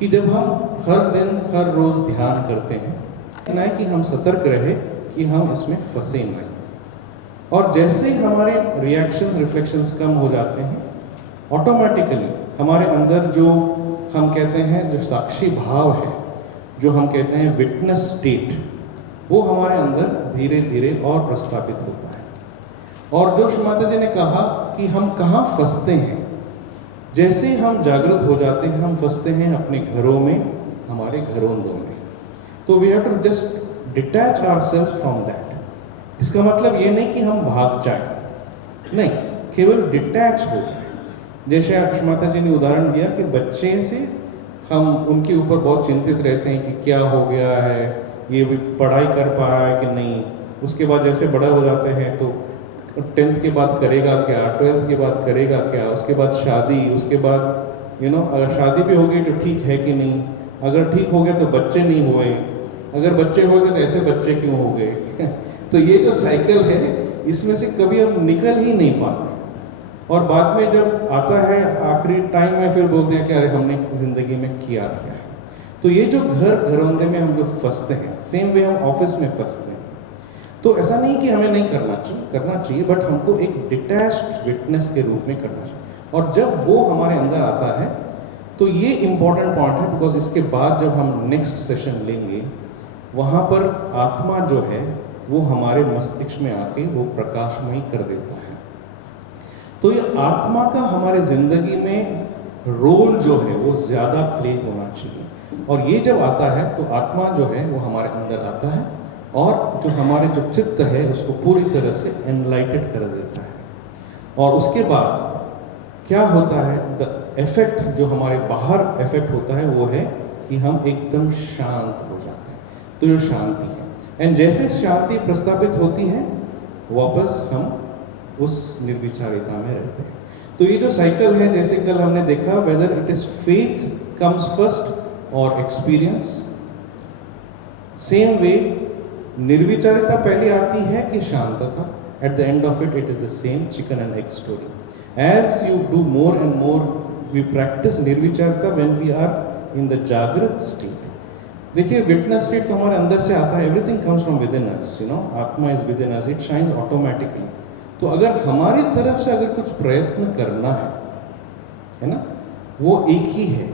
कि जब हम हर दिन हर रोज ध्यान करते हैं, कहना है कि हम सतर्क रहे कि हम इसमें फंसे नहीं। और जैसे हमारे रिएक्शंस रिफ्लेक्शंस कम हो जाते हैं, ऑटोमेटिकली हमारे अंदर जो हम कहते हैं जो साक्षी भाव है, जो हम कहते हैं विटनेस स्टेट, वो हमारे अंदर धीरे धीरे और प्रस्थापित होता है। और जो माता जी ने कहा कि हम कहाँ फंसते हैं, जैसे हम जागृत हो जाते हैं हम फंसते हैं अपने घरों में, हमारे घरोंदों में। तो we have to just detach ourselves from that. इसका मतलब ये नहीं कि हम भाग जाएं, नहीं, केवल डिटैच हो जाए। जैसे माता जी ने उदाहरण दिया कि बच्चे से हम उनके ऊपर बहुत चिंतित रहते हैं कि क्या हो गया है, ये भी पढ़ाई कर पाया है कि नहीं। उसके बाद जैसे बड़ा हो जाते हैं तो 10th के बाद करेगा क्या, 12th के बाद करेगा क्या, उसके बाद शादी, उसके बाद अगर शादी भी हो गई तो ठीक है कि नहीं, अगर ठीक हो गया तो बच्चे नहीं हुए, अगर बच्चे हो गए तो ऐसे बच्चे क्यों हो गए तो ये जो साइकिल है, इसमें से कभी हम निकल ही नहीं पाते। और बाद में जब आता है आखिरी टाइम में, फिर बोलते हैं कि अरे हमने जिंदगी में किया क्या है। तो ये जो घरौंदे में हम लोग फंसते हैं, सेम वे हम ऑफिस में फंसते हैं। तो ऐसा नहीं कि हमें नहीं करना चाहिए, बट हमको एक डिटैच्ड विटनेस के रूप में करना चाहिए। और जब वो हमारे अंदर आता है तो ये इंपॉर्टेंट पॉइंट है, बिकॉज इसके बाद जब हम नेक्स्ट सेशन लेंगे, वहाँ पर आत्मा जो है वो हमारे मस्तिष्क में आके वो प्रकाशमयी कर देता है। तो ये आत्मा का हमारे जिंदगी में रोल जो है वो ज्यादा प्ले होना चाहिए। और ये जब आता है तो आत्मा जो है वो हमारे अंदर आता है और जो हमारे जो चित्त है उसको पूरी तरह से एनलाइटेड कर देता है। और उसके बाद क्या होता है, द इफेक्ट जो हमारे बाहर इफेक्ट होता है वो है कि हम एकदम शांत हो जाते हैं। तो ये शांति है, एंड जैसे शांति प्रस्तावित होती है वापस हम उस निर्विचारिता में रहते हैं। तो ये जो साइकिल है, जैसे कल हमने देखा, whether it is faith comes first और एक्सपीरियंस, सेम वे निर्विचारिता पहले आती है कि शांतता, at the end of it it is the same chicken and egg story. As you do more and more, we practice निर्विचारिता when we are in the जागृत state. देखिए, विटनेस स्टेट तो हमारे अंदर से आता है, everything comes from within us, आत्मा is within us, it shines automatically. तो अगर हमारी तरफ से अगर कुछ प्रयत्न करना है ना, वो एक ही है,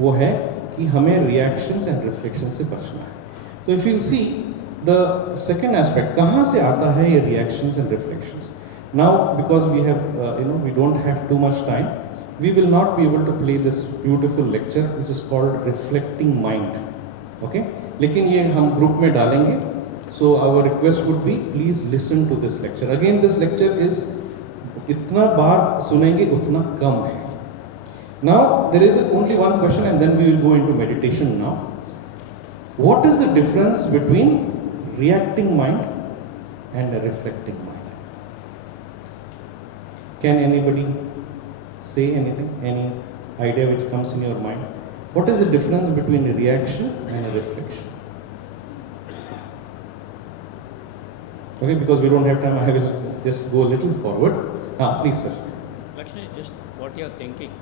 वो है कि हमें रिएक्शंस एंड रिफ्लेक्शन से बचना है। तो if you see the second aspect, कहाँ से आता है ये reactions and reflections. Now because we have we don't have too much time, we will not be able to play this beautiful lecture which is called reflecting mind, okay. लेकिन ये हम group में डालेंगे। So our request would be, please listen to this lecture. Again, this lecture is इतना बार सुनेंगे उतना कम है। Now there is only one question and then we will go into meditation now. What is the difference between reacting mind and a reflecting mind? Can anybody say anything? Any idea which comes in your mind? What is the difference between a reaction and a reflection? Okay, because we don't have time, I will just go a little forward. Please, sir. Reflection is just what you're thinking.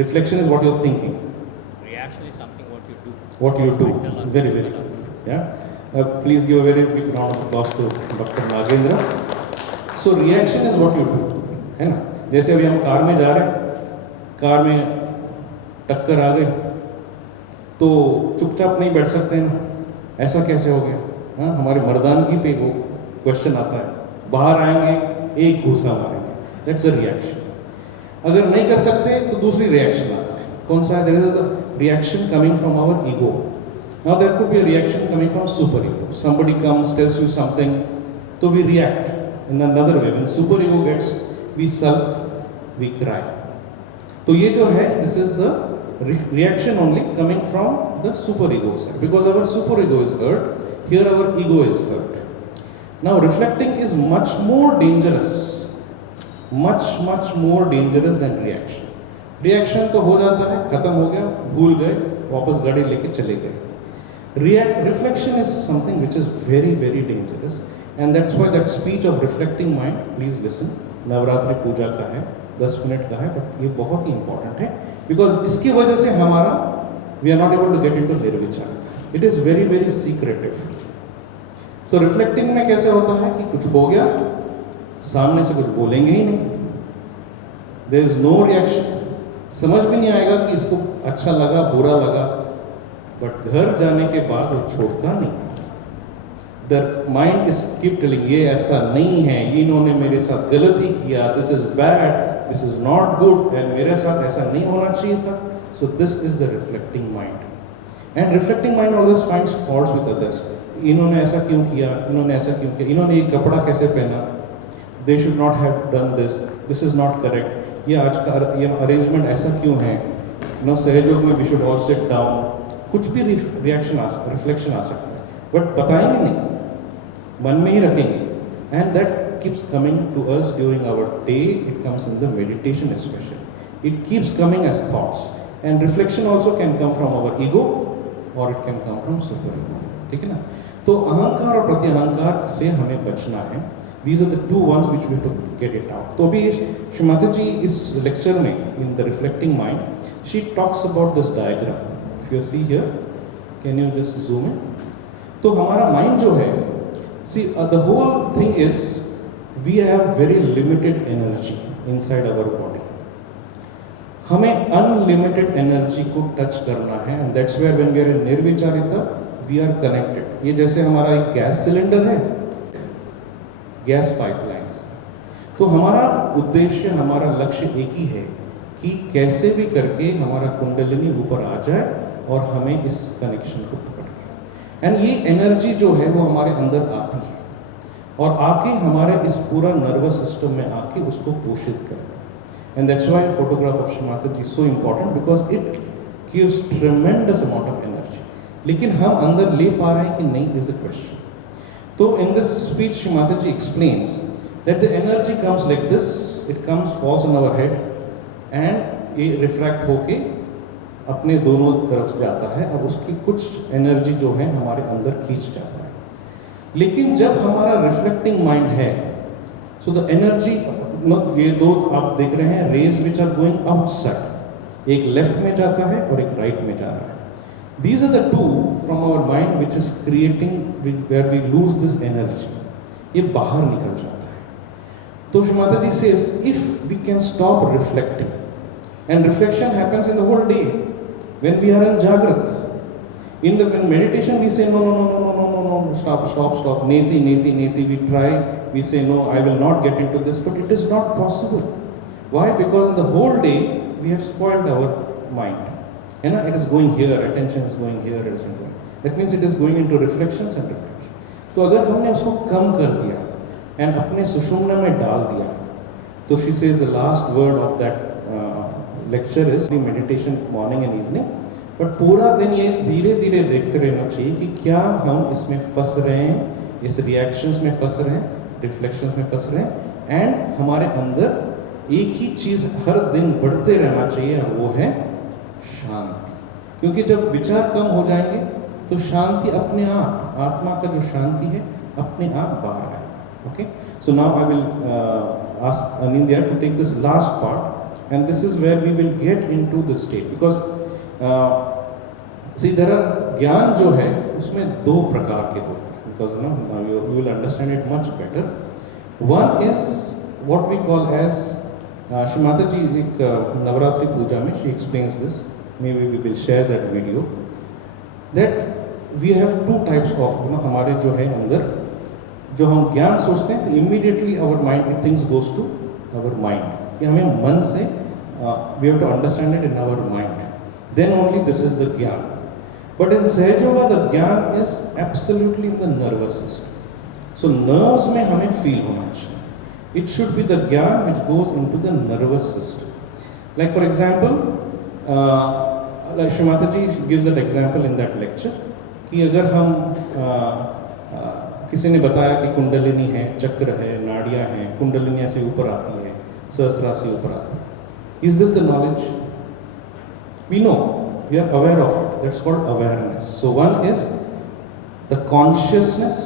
Reflection is what you're thinking. Reaction is something what you do. What you do. Very, very good. Yeah. Please give a very big round of applause to Dr. Nagendra. So reaction is what you do, है ना। जैसे अभी हम car में जा रहे हैं, car में टक्कर आ गई तो चुपचाप नहीं बैठ सकते हैं ना, ऐसा कैसे हो गया। हाँ, हमारी मर्दानगी पे वो क्वेश्चन आता है, बाहर आएंगे एक घूसा मारेंगे, दैट्स अ रिएक्शन। अगर नहीं कर सकते तो दूसरी रिएक्शन आता है, कौन सा है, there is a reaction coming from our ego. Now there could be a reaction coming from super ego, somebody comes tells you something, तो we react in another way. When super ego gets, we sulk, we cry. तो ये जो है, this is the reaction only coming from the super ego side, because our super ego is hurt, here our ego is hurt. Now reflecting is much more dangerous, much more dangerous than reaction. Reaction तो हो जाता है, खत्म हो गया, भूल गए, वापस गाड़ी लेके चले गए। Reflection is something which is very dangerous, and that's why that speech of reflecting mind, please listen, Navratri पूजा का है, 10 मिनट का है, बट ये बहुत ही इंपॉर्टेंट है, बिकॉज इसकी वजह से हमारा we are not able to get into nirvichar. It is very very secretive. तो रिफ्लेक्टिंग में कैसे होता है कि कुछ हो गया, सामने से कुछ बोलेंगे ही नहीं, देयर इज नो रिएक्शन, समझ भी नहीं आएगा कि इसको अच्छा लगा बुरा लगा, बट घर जाने के बाद वो छोड़ता नहीं. The mind is keep telling ये ऐसा नहीं है, ये इन्होंने मेरे साथ गलती किया, this is bad, this is not good, and मेरे साथ ऐसा नहीं होना चाहिए था. So this is the reflecting mind. And reflecting mind always finds faults with others. इन्होंने ऐसा क्यों किया, इन्होंने ऐसा क्यों किया, इन्होंने ये कपड़ा कैसे पहना, they should not have done this, this is not correct, ये आज का ये अरेंजमेंट ऐसा क्यों है, नो सहयोग में we should all sit down. कुछ भी रिएक्शन रिफ्लेक्शन आ सकता है, बट बताएंगे नहीं, मन में ही रखेंगे. And that keeps coming to us during our day. It comes in the meditation especially. It keeps coming as thoughts, and reflection also can come from our ego or it can come from super ego. ठीक है ना. तो अहंकार और प्रत्यहंकार से हमें बचना है. These are the two ones which we have to get it out. तो अभी श्री माता जी इस लेक्चर में in the reflecting mind she talks about this diagram. If you see here, can you just zoom in? तो हमारा mind जो है, see the whole thing is we have very limited energy inside our body. हमें unlimited energy को touch करना है, and that's where when we are in निर्विचारिता we are connected. ये जैसे हमारा एक गैस सिलेंडर है, गैस पाइपलाइंस. तो हमारा उद्देश्य, हमारा लक्ष्य एक ही है कि कैसे भी करके हमारा कुंडलिनी ऊपर आ जाए और हमें इस कनेक्शन को पकड़ के, एंड ये एनर्जी जो है वो हमारे अंदर आती है और आके हमारे इस पूरा नर्वस सिस्टम में आके उसको पोषित करता है. And that's why photograph of Shri Mata ji so important, because it gives tremendous amount of energy. लेकिन हम अंदर ले पा रहे हैं कि नहीं इज द क्वेश्चन. तो in this speech Shri Mata ji explains that the energy comes like this, it comes falls on our head and ये रिफ्रैक्ट होके अपने दोनों तरफ जाता है. अब उसकी कुछ एनर्जी जो है हमारे अंदर खींच जाता है. लेकिन जब हमारा रिफ्लेक्टिंग माइंड है, सो द एनर्जी, ये दो आप देख रहे हैं rays which are going outside, एक लेफ्ट में जाता है और एक राइट में जा रहा है. These are the two from our mind which is creating where we lose this energy. ये बाहर निकल जाता है. तो Shri Mata ji says if we can stop reflecting, and reflection happens in the whole day when we are in जागृत. In the meditation we say no, stop, neti, we try, we say no, I will not get into this, but it is not possible. Why? Because in the whole day we have spoiled our mind. You know, it is going here, attention is going here, it is going. That means it is going into reflections and reflections. तो अगर हमने उसको कम कर दिया and अपने सुषुम्ना में डाल दिया, तो she says the last word of that lecture is meditation morning and evening. But पूरा दिन ये धीरे धीरे देखते रहना चाहिए कि क्या हम इसमें फंस रहे हैं, इस रिएक्शंस में फंस रहे हैं, रिफ्लेक्शंस में फंस रहे हैं, एंड हमारे अंदर एक ही चीज़ हर दिन बढ़ते रहना चाहिए और वो है शांति. क्योंकि जब विचार कम हो जाएंगे तो शांति अपने आप, आत्मा का जो शांति है अपने आप बाहर आएगा. Okay, so now I will ask Anindya to take this last part, and this is where we will get into the state. Because ज्ञान जो है उसमें दो प्रकार के होते हैं, because now you will understand it much better. One is what we call as Shri Mata जी एक नवरात्रि पूजा में she explains this, maybe we will share that video, that we have two types of, हमारे जो है अंदर जो हम ज्ञान सोचते हैं तो immediately our mind things goes to our mind, कि हमें मन से we have to understand it in our mind, then only this is the jnana. But in Sahaja Yoga the jnana is absolutely in the nervous system. So nerves में हमें feel होना चाहिए. It should be the jnana which goes into the nervous system. Like for example, like Shri Mataji gives an example in that lecture कि अगर हम किसी ने बताया कि कुंडलिनी है, चक्र है, नाड़ियाँ हैं, कुंडलिनी से ऊपर आती है, सहस्रा से ऊपर आती है. Is this the knowledge? We know, we are aware of it. That's called awareness. So one is the consciousness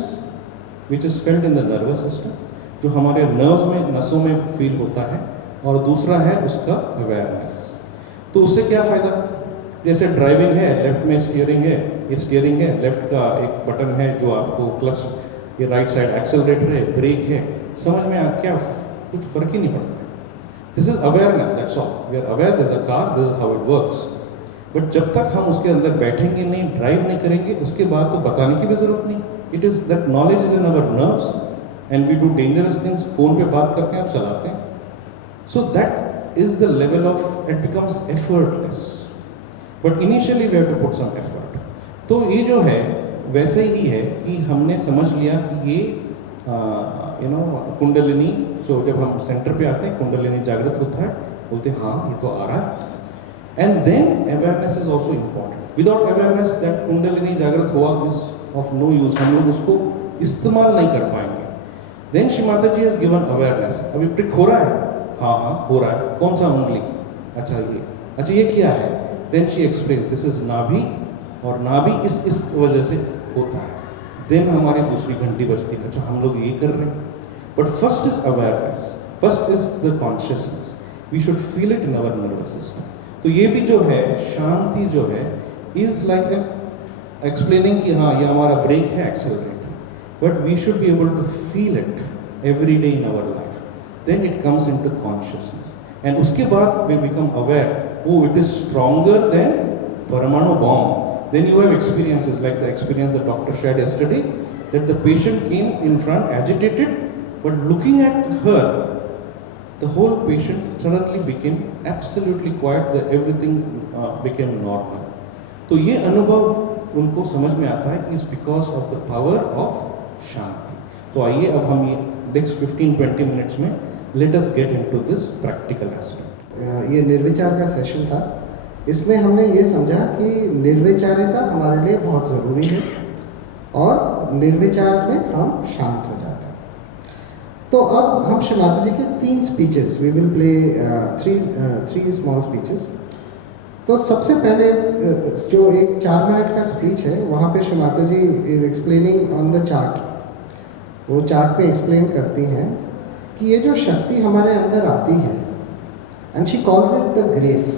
which is felt in the nervous system, जो हमारे nerves में, नसों में feel होता है, और दूसरा है उसका awareness. तो उससे क्या फायदा? जैसे ड्राइविंग है, लेफ्ट में स्टीयरिंग है, ये स्टीयरिंग है, लेफ्ट का एक बटन है जो आपको क्लच, ये राइट साइड एक्सेलरेटर है, ब्रेक है, समझ में क्या कुछ फर्क ही नहीं पड़ता है। This is awareness, that's all. We are aware this a car, this is how it works. But जब तक हम उसके अंदर बैठेंगे नहीं, ड्राइव नहीं करेंगे, उसके बाद तो बताने की भी जरूरत नहीं। It is that knowledge is in our nerves and we do dangerous things. Phone पे बात करते हैं, आप चलाते हैं, so that is the level of, it becomes effortless. But initially we have to put some effort. तो ये जो है वैसे ही है कि हमने समझ लिया कि ये कुंडलिनी, तो जब हम सेंटर पे आते हैं कुंडलिनी जागृत होता है, बोलते हैं हाँ ये तो आ रहा है। And then awareness is also important. Without awareness that kundalini जागृत हुआ इज ऑफ नो यूज, हम लोग उसको इस्तेमाल नहीं कर पाएंगे। Then Shri Mata ji has given awareness. अभी प्रिक हो रहा है, हाँ हाँ हो रहा है, कौन सा उंगली, अच्छा ये क्या है। Then she explain this is nabhi, और नाभि इस वजह से होता है। देन हमारी दूसरी घंटी बजती है, अच्छा हम लोग ये कर रहे हैं। But first is awareness, first is the consciousness, we should feel it in our nervous system. तो ये भी जो है शांति जो है इज लाइक एक्सप्लेनिंग कि हाँ ये हमारा ब्रेक है, accelerator, but we should be able to feel it every day in our life. Then it comes into consciousness and उसके बाद we become aware, oh it is stronger than Paramanu bomb. Then you have experiences like the experience the doctor shared yesterday, that the patient came in front agitated, but looking at her, the whole patient suddenly became absolutely quiet, that everything became normal. तो ये अनुभव उनको समझ में आता है is because of the power of शांति। तो आइए अब हम ये next 15-20 minutes में let us get into this practical aspect। ये निर्विचार का सेशन था। इसमें हमने ये समझा कि निर्विचारिता हमारे लिए बहुत ज़रूरी है और निर्विचार में हम शांत हो जाते हैं। तो अब हम श्री माता जी के 3 speeches, we will play 3 small speeches. तो सबसे पहले जो एक 4 मिनट का स्पीच है, वहाँ पे Shri Mata ji is explaining on the chart. वो चार्ट पे एक्सप्लेन करती हैं कि ये जो शक्ति हमारे अंदर आती है, and she calls it the grace.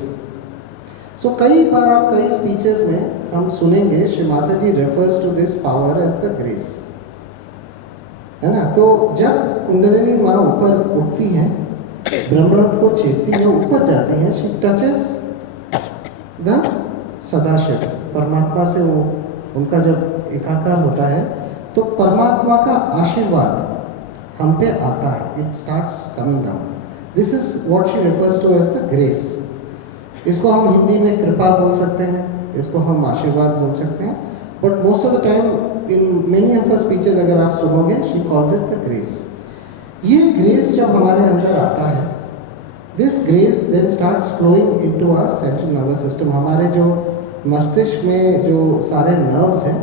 So कई बार आप कई स्पीचेस में हम सुनेंगे श्री माता जी refers to this power as the grace, है ना। तो जब कुंडलिनी माँ ऊपर उठती हैं, ब्रह्मरथ को छेदती है, ऊपर जाती हैं, she touches the सदाशिव, परमात्मा से वो उनका जब एकाकार होता है तो परमात्मा का आशीर्वाद हम पे आता है, it starts coming down. This is what she refers to as the grace. इसको हम हिंदी में कृपा बोल सकते हैं, इसको हम आशीर्वाद बोल सकते हैं, but most of the time in many of her speeches अगर आप सुनोगे, she calls it the grace. ये grace जब हमारे अंदर आता है, this grace then starts flowing into our central nervous system. हमारे जो मस्तिष्क में जो सारे nerves हैं,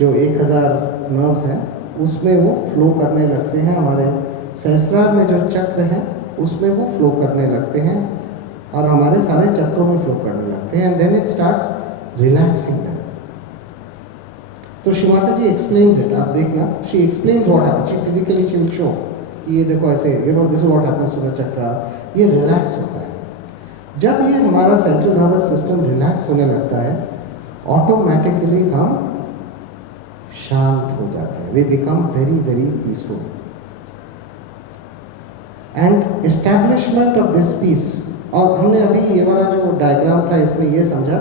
जो 1000 nerves हैं, उसमें वो flow करने लगते हैं। हमारे सहस्रार में जो चक्र हैं उसमें वो फ्लो करने लगते हैं और हमारे सारे चक्रों में फ्लो करने लगते हैं, and then it starts relaxing them. तो श्री माता जी एक्सप्लेन्स इट, आप देखना, she explains what happens, she physically she will show कि ये देखो ऐसे, this is what happens to the chakra, ये रिलैक्स होता है। जब ये हमारा सेंट्रल नर्वस सिस्टम रिलैक्स होने लगता है, ऑटोमेटिकली हम शांत हो जाते हैं, we become very very peaceful. And establishment of this peace, और हमने अभी ये वाला जो डायग्राम था इसमें ये समझा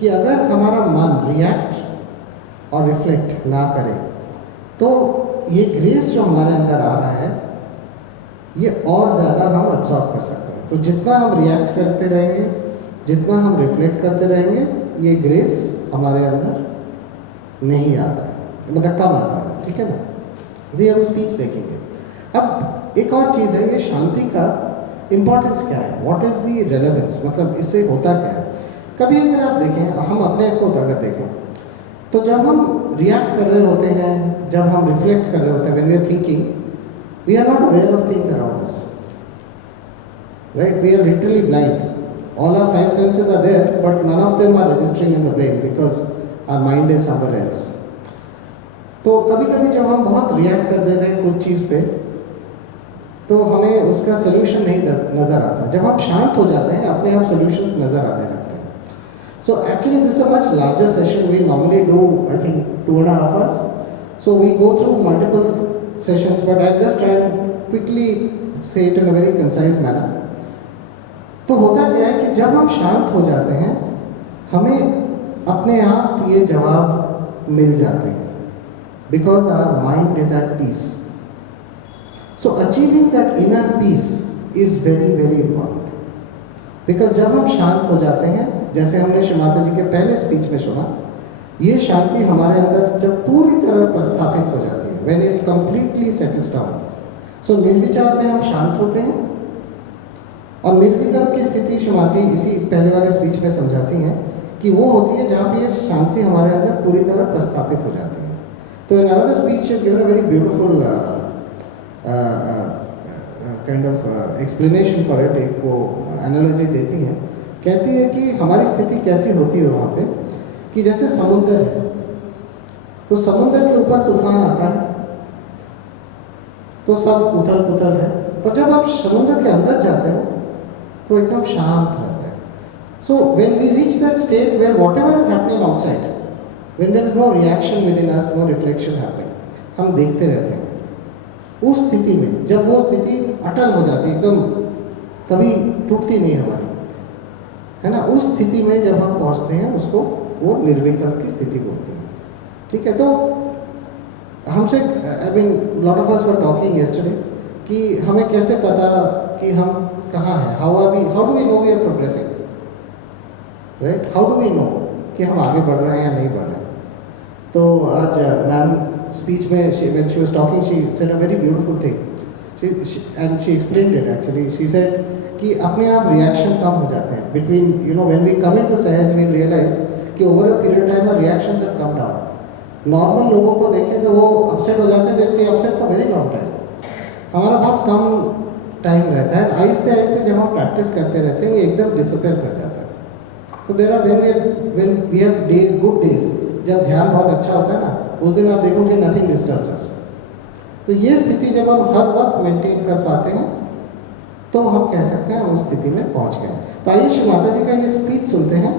कि अगर हमारा मन रिएक्ट और रिफ्लेक्ट ना करे तो ये ग्रेस जो हमारे अंदर आ रहा है ये और ज़्यादा हम अब्सॉर्ब कर सकते हैं। तो जितना हम रिएक्ट करते रहेंगे, जितना हम रिफ्लेक्ट करते रहेंगे, ये ग्रेस हमारे अंदर नहीं आता है, मतलब कम आता है, ठीक है ना। ये हम स्पीच देखेंगे। अब एक और चीज़ है, ये शांति का इम्पोर्टेंस क्या है, व्हाट इज़ दी रेलेवेंस, मतलब इससे होता क्या है। कभी अगर आप देखें, हम अपने को अगर देखें, तो जब हम रिएक्ट कर रहे होते हैं, जब हम रिफ्लेक्ट कर रहे होते हैं, when we are thinking, we are not aware of things around us, right, we are literally blind, all our 5 senses are there but none of them are registering in the brain because our mind is somewhere else. तो कभी कभी जब हम बहुत react कर देते हैं कुछ चीज़ पे, तो हमें उसका सोल्यूशन नहीं नज़र आता। जब आप शांत हो जाते हैं, अपने आप सोल्यूशंस नज़र आने लगते हैं। So actually this is a much larger session. We normally do, I think, 2.5 hours. So we go through multiple sessions, but I'll just try and quickly say it in a very concise manner. तो होता क्या है कि जब हम शांत हो जाते हैं, हमें अपने आप ये जवाब मिल जाते हैं, because our mind is at peace. So achieving that inner peace is very very important. Because जब हम शांत हो जाते हैं, जैसे हमने श्री माता जी के पहले स्पीच में सुना, ये शांति हमारे अंदर जब पूरी तरह प्रस्थापित हो जाती है, when it completely settles down. So निर्विचार में हम शांत होते हैं, और निर्विकल्प की स्थिति श्री माता जी इसी पहले वाले स्पीच में समझाती हैं कि वो होती है जहाँ पे ये शांति हमारे अंदर पूरी तरह प्रस्थापित हो जाती है. तो in another speech she has given a very beautiful kind of explanation for it. एक वो analogy देती है, कहती है कि हमारी स्थिति कैसी होती है वहाँ पे कि जैसे समुद्र है, तो समुद्र के ऊपर तूफान आता है तो सब उथल पुथल है, पर जब आप समुद्र के अंदर जाते हो तो एकदम शांत रहता है. So when we reach that state where whatever is happening outside, when there is no reaction within us, no reflection happening, हम देखते रहते हैं. उस स्थिति में जब वो स्थिति अटल हो जाती है, एकदम कभी टूटती नहीं हमारी, है ना, उस स्थिति में जब हम पहुंचते हैं उसको वो निर्विकल्प की स्थिति बोलते हैं. ठीक है, तो हमसे I mean lot of us were talking yesterday कि हमें कैसे पता कि हम कहाँ हैं, how do we know we are progressing, right, how do we know कि हम आगे बढ़ रहे हैं या नहीं बढ़ रहे हैं. तो आज मैम स्पीच में when she was talking, she said a very beautiful thing. And she explained it actually. She said कि अपने आप रिएक्शन कम हो जाते हैं between, you know, when we come into सहज we realize कि over a period of time our reactions have come down. Normal लोगों को देखें तो वो अपसेट हो जाते हैं, जैसे upset for very long time. हमारा बहुत कम टाइम रहता है, आहिस्ते आहिस्ते जब हम प्रैक्टिस करते रहते हैं ये एकदम डिसअपेयर कर जाता है. So there are when we have days, good days, जब ध्यान बहुत अच्छा होता है ना, उस दिन आप देखोगे नथिंग डिस्टर्ब्स अस. तो ये स्थिति जब हम हर वक्त मेंटेन कर पाते हैं तो हम कह सकते हैं हम उस स्थिति में पहुंच गए. तो आइए श्री माता जी का ये स्पीच सुनते हैं,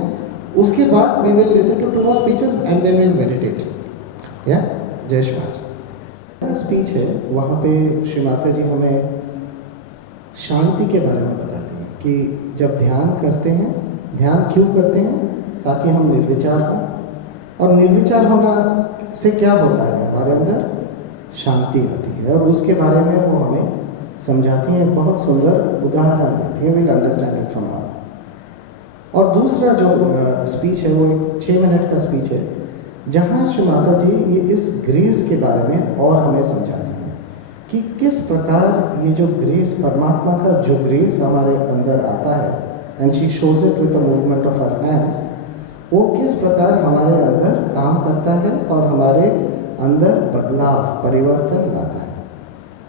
उसके बाद we will listen to 2 more speeches and then we'll meditate. या जय श्री माता. स्पीच है, वहाँ पे श्री माता जी हमें शांति के बारे में बताते हैं कि जब ध्यान करते हैं, ध्यान क्यों करते हैं, ताकि हम निर्विचार हों, और निर्विचार होना से क्या होता है, हमारे अंदर शांति आती है, और उसके बारे में वो हमें समझाती हैं, बहुत सुंदर उदाहरण देती हैं. Will understand it from our. और दूसरा जो स्पीच है वो 6 मिनट का स्पीच है, जहाँ श्री माता जी ये इस ग्रेस के बारे में और हमें समझाती हैं कि किस प्रकार ये जो ग्रेस, परमात्मा का जो ग्रेस हमारे अंदर आता है, and she shows it with the movement of her hands, वो किस प्रकार हमारे अंदर काम करता है और हमारे अंदर बदलाव, परिवर्तन लाता है.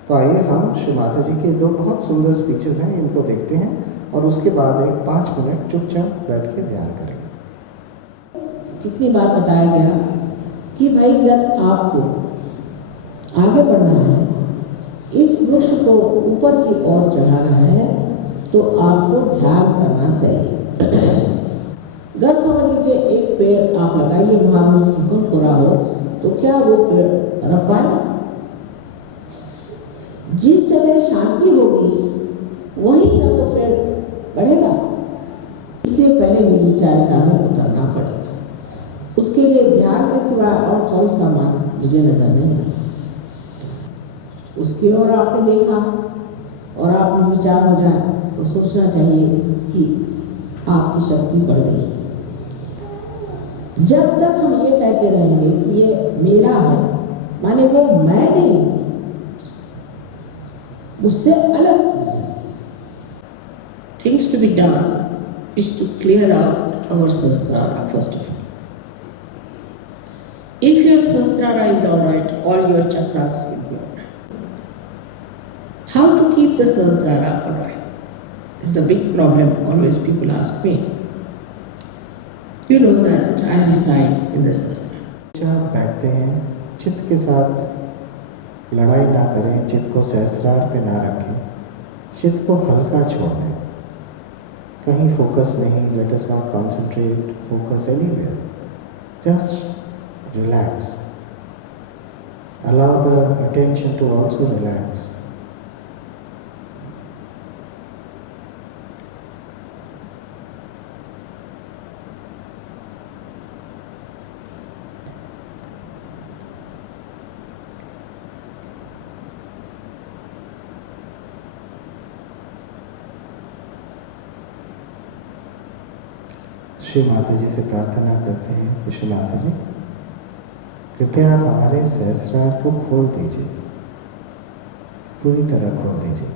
तो आइए हम श्री माता जी के 2 बहुत सुंदर स्पीचेस हैं, इनको देखते हैं और उसके बाद एक 5 मिनट चुपचाप बैठ के ध्यान करेंगे. कितनी बार बताया गया कि भाई जब आपको आगे बढ़ना है, इस वृक्ष को ऊपर की ओर चढ़ाना है, तो आपको ध्यान करना चाहिए. अगर समझ लीजिए एक पेड़ आप लगाइए, वहाँ भूकंप हो रहा हो, तो क्या वो पेड़ रख पाएगा? जिस जगह शांति होगी वहीं ना तो पेड़ बढ़ेगा. इससे पहले निर्विचारिता में उतरना पड़ेगा. उसके लिए ध्यान के सिवा और कोई सामान मुझे नजर नहीं आया. उसकी ओर आपने देखा और आप निर्विचार हो जाए तो सोचना चाहिए कि आपकी शक्ति बढ़ गई. जब तक हम ये कहते रहेंगे कि ये मेरा है, माने वो मैं नहीं, उससे अलग चीज है. Things to be done is to clear out our sahasrara first of all. If your sahasrara is all right, all your chakras will be all right. How to keep the sahasrara all right is the big problem always people ask me. You know that I reside in the sahasrara. जहाँ बैठते हैं, चित्त के साथ लड़ाई ना करें, चित्त को सहस्रार पे ना रखें, चित्त को हल्का छोड़ दें. कहीं फोकस नहीं, let us not concentrate focus anywhere, just relax, allow the attention to also relax. Shri Mata ji से प्रार्थना करते हैं कि श्री माता जी कृपया हमारे सहस्रार को खोल दीजिए, पूरी तरह खोल दीजिए.